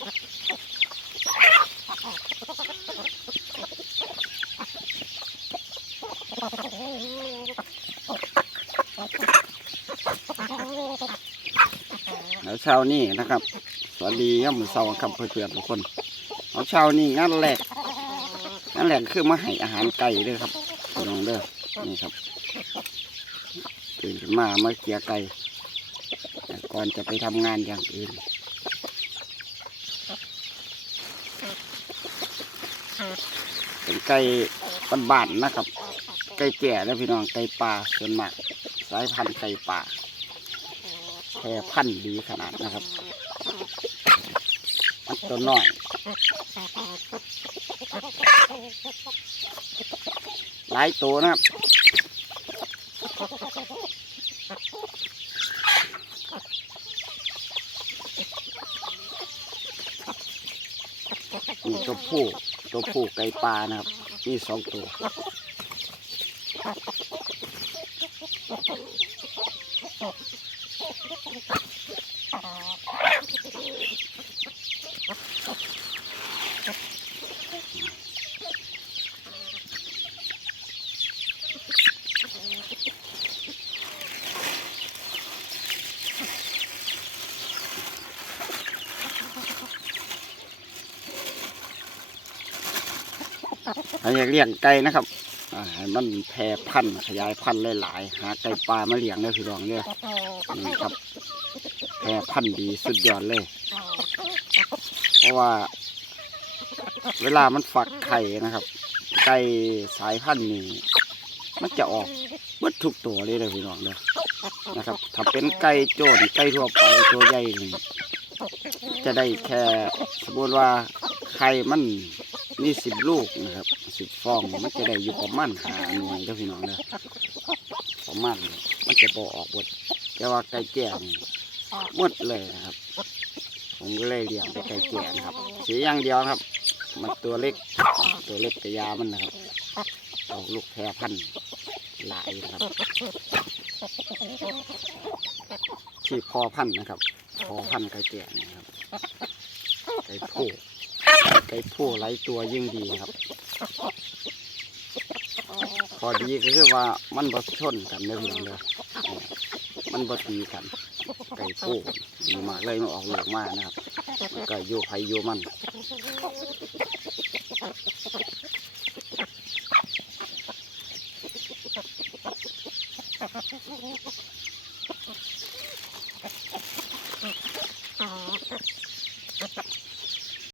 แล้วเช้านี้นะครับ สวัสดีครับมือสาครับเพื่อนๆทุกคนเอาเช้านี้งานแหลกงานแหลกคือมาให้อาหารไก่ด้วยครับน้องเด้อนี่ครับตื่นขึ้นมามาเกี่ยไก่ก่อนจะไปทำงานอย่างอื่น เป็นไก่บ้านๆนะครับ ไก่แก่แล้วพี่น้องไก่ป่าส่วนมากสายพันธุ์ไก่ป่าแพร่พันธุ์ดีขนาดนะครับมันตัวน้อยหลายตัวนะครับตัวผู้ ตัวผู้ไก่ปลานะครับมีสองตัว ถ้าอยากเลี้ยงไก่นะครับให้มันแพร่พันธุ์ขยายพันธุ์หลายๆหาไก่ปลามาเลี้ยงเลยพี่น้องเนี่ยนี่ครับแพร่พันธุ์ดีสุดยอดเลย เพราะว่า เวลามันฝักไข่นะครับ ไก่สายพันธุ์นี้มันจะออกเบิดทุกตัวเลยเลยพี่น้องเลยนะครับ ถ้าเป็นไก่โจนไก่ทั่วไปตัวใหญ่จะได้แค่สมมติว่าไข่มัน มีสิบลูกนะครับสิบฟองมันจะได้อยู่ประมาณหาหน่วยเด้อพี่น้องเด้อประมาณนี้มันจะบอออกหมดแต่ว่าไก่แก่นี่หมดเลยนะครับ ผมก็เลยเลี้ยงแต่ไก่แก่นะครับสีอย่างเดียวครับ มันตัวเล็กตัวเล็กกระยามันนะครับออกลูกแพรพันธุ์หลายนะครับที่พอพันธุ์นะครับ พอพันธุ์ไก่แก่นะครับไก่ผู้ ไก่ผู้ไร้ตัวยิ่งดีครับพอดีก็คือว่ามันบ่ชนกันเลยพี่น้องเลยมันบ่ตีกัน ไก่ผู้ดีมากเลยมันออกเหลูกมากนะครับมันก็อยู่ไผอยู่มันน